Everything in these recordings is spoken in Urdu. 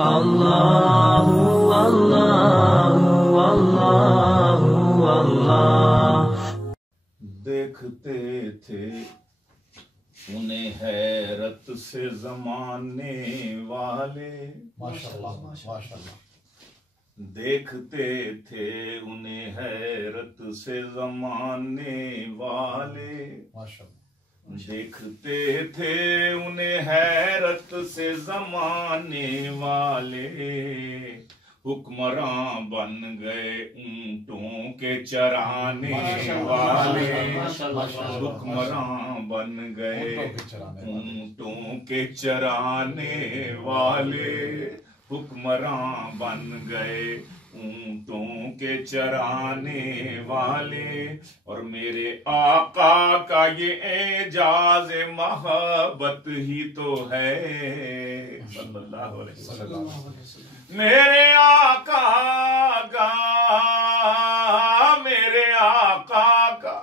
اللہ اللہ اللہ اللہ۔ دیکھتے تھے انہیں حیرت سے زمانے والے، ماشاءاللہ ماشاءاللہ۔ دیکھتے تھے انہیں حیرت سے زمانے والے، ماشاءاللہ۔ دیکھتے تھے انہیں حیرت سے زمانے والے، حکمراں بن گئے اونٹوں کے چرانے والے، حکمراں بن گئے اونٹوں کے چرانے والے، حکمراں بن گئے اونٹوں کے چرانے والے۔ اور میرے آقا کا یہ اعجاز محبت ہی تو ہے، صلی اللہ علیہ وسلم۔ میرے آقا کا، میرے آقا کا،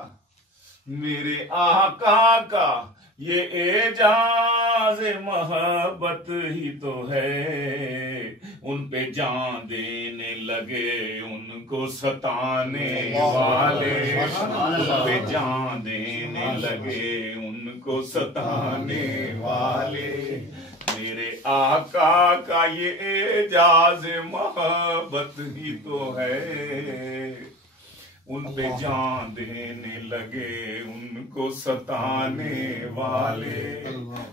میرے آقا کا یہ اعجاز محبت ہی تو ہے۔ ان پہ جان دینے لگے ان کو ستانے والے، ان پہ جان دینے لگے ان کو ستانے والے۔ میرے آقا کا یہ اعجاز محبت ہی تو ہے، ان پہ جان دینے لگے ان کو ستانے والے،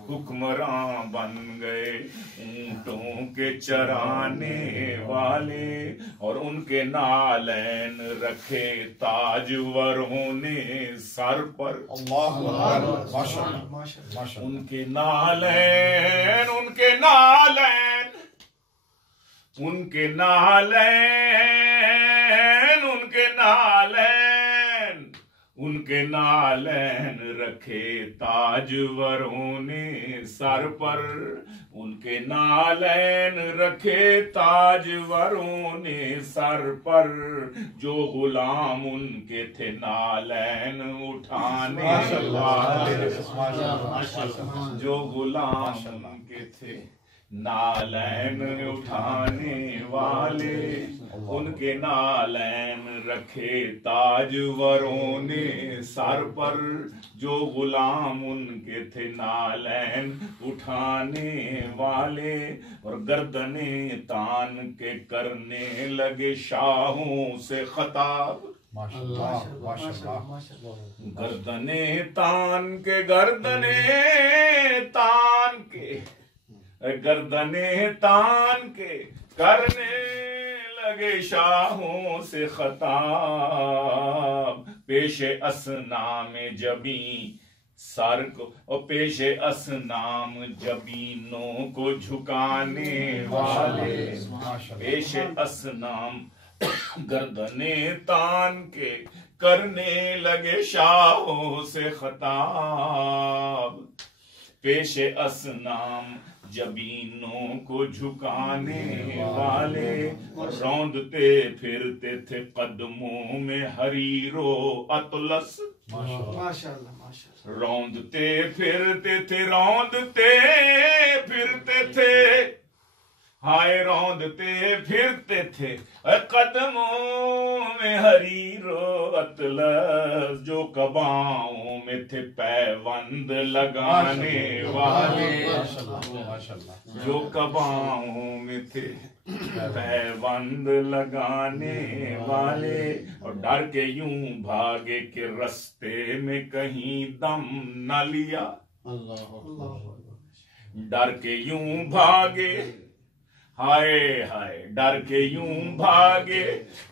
حکمراں بن گئے اونٹوں کے چرانے والے۔ اور ان کے نالین رکھے تاجوروں نے سر پر، اللہ ماشاءاللہ۔ ان کے نالین، ان کے نالین، ان کے نالین، ان کے نالین، ان کے نالین رکھے تاجوروں نے سر پر، ان کے نالین رکھے تاجوروں نے سر پر۔ جو غلام ان کے تھے نالین اٹھانے والے، جو غلام ان کے تھے نالین اٹھانے والے، ان کے نالین رکھے تاجوروں نے سر پر۔ جو غلام ان کے تھے نالین اٹھانے والے، اور گردنیں تان کے کرنے لگے شاہوں سے خطاب، گردنیں تان کے، گردنیں تان کے، گردنیں تان کے کرنے لگے شاہوں سے خطاب۔ پیش اصنام جبیں سر کو، اور پیش اصنام جبینوں کو جھکانے والے، پیش اصنام گردنیں تان کے کرنے لگے شاہوں سے خطاب۔ پیش اصنام جبینوں کو جھکانے والے، روندتے پھرتے تھے قدموں میں حریر و اطلس، روندتے پھرتے تھے، روندتے پھرتے تھے، ہائے روندتے پھرتے تھے قدموں میں حریر و اطلس۔ جو قباؤں میں تھے پیوند لگانے والے، جو قباؤں میں تھے پیوند لگانے والے۔ اور ڈر کے یوں بھاگے کہ رستے میں کہیں دم نہ لیا، ڈر کے یوں بھاگے، ہائے ہائے ڈر کے یوں بھاگے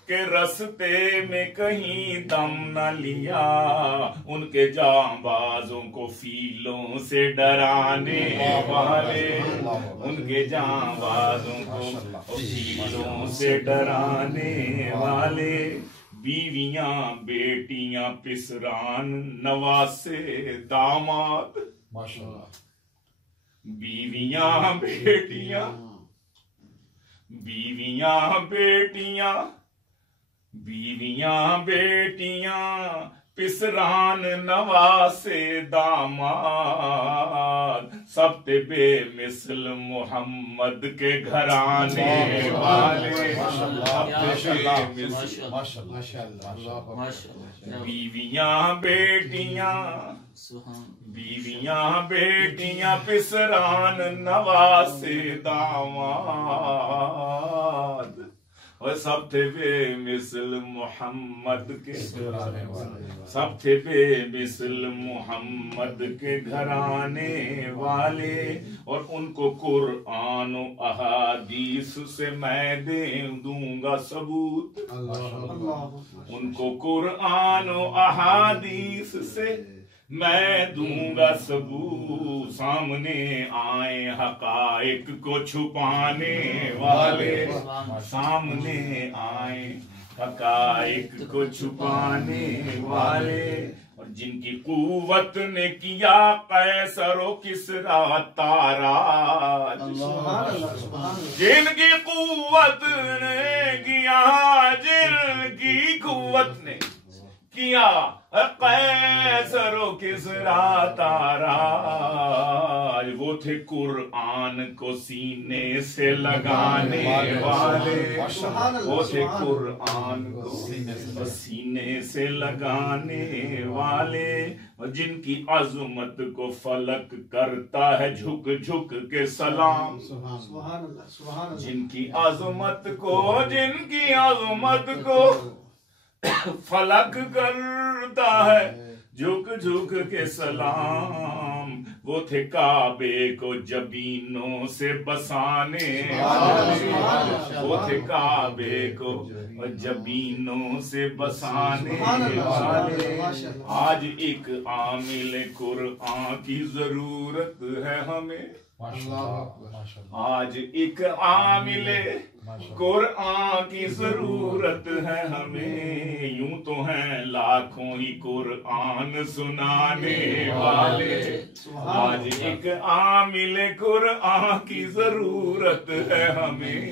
کہ رستے میں کہیں دم نہ لیا۔ ان کے جانبازوں کو فیلوں سے ڈرانے والے، ان کے جانبازوں کو فیلوں سے ڈرانے والے۔ بیویاں بیٹیاں پسران نواسے داماد، بیویاں بیٹیاں، بیویاں بیٹیاں، بیویاں بیٹیاں پسران نواسے داماد۔ سب تے بے مثل محمد کے گھرانے والے، سب تے بے مثل بیویاں بیٹیاں پسران نواسے داماد، اور سب تھے بے مثل محمد کے، سب تھے بے مثل محمد کے گھرانے والے، اور ان کو قرآن و احادیث سے میں دوں گا ثبوت، ان کو قرآن و احادیث سے میں دوں گا ثبوت، سامنے آئے حقائق کو چھپانے والے، سامنے آئے حقائق کو چھپانے والے، اور جن کی قوت نے کیا قیصر و کسریٰ تاراج، جن کی قوت نے کیا، جن کی قوت نے کیا قیصر و کسریٰ تاراج، وہ تھے قرآن کو سینے سے لگانے والے، وہ تھے قرآن کو سینے سے لگانے والے، اور جن کی عظمت کو فلک کرتا ہے جھک جھک کے سلام، جن کی عظمت کو فلک کرتا ہے جھک جھک کے سلام، وہ تھے کعبے کو جبینوں سے بسانے والے، وہ تھے کعبے کو جبینوں سے بسانے والے، آج ایک عامل قرآن کی ضرورت ہے ہمیں، آج ایک عامل قرآن کی ضرورت ہے ہمیں، یوں تو ہیں لاکھوں ہی قرآن سنانے والے، آج ایک عامل قرآن کی ضرورت ہے ہمیں،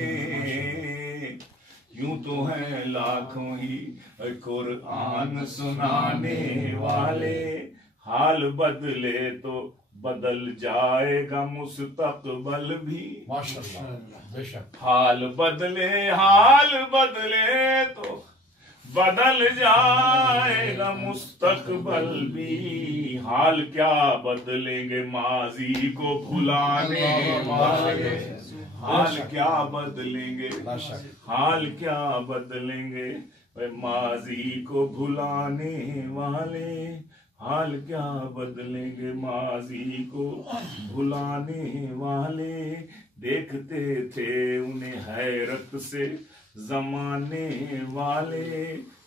یوں تو ہیں لاکھوں ہی قرآن سنانے والے، حال بدلے تو بدل جائے گا مستقبل بھی، حال بدلے تو بدل جائے گا مستقبل بھی، حال کیا بدلیں گے ماضی کو بھلانے والے، حال کیا بدلیں گے ماضی کو بھلانے والے، حال کیا بدلیں گے ماضی کو بھلانے والے، دیکھتے تھے انہیں حیرت سے زمانے والے،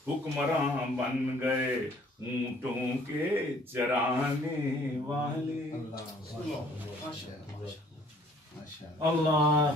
حکمراں بن گئے اونٹوں کے چرانے والے، اللہ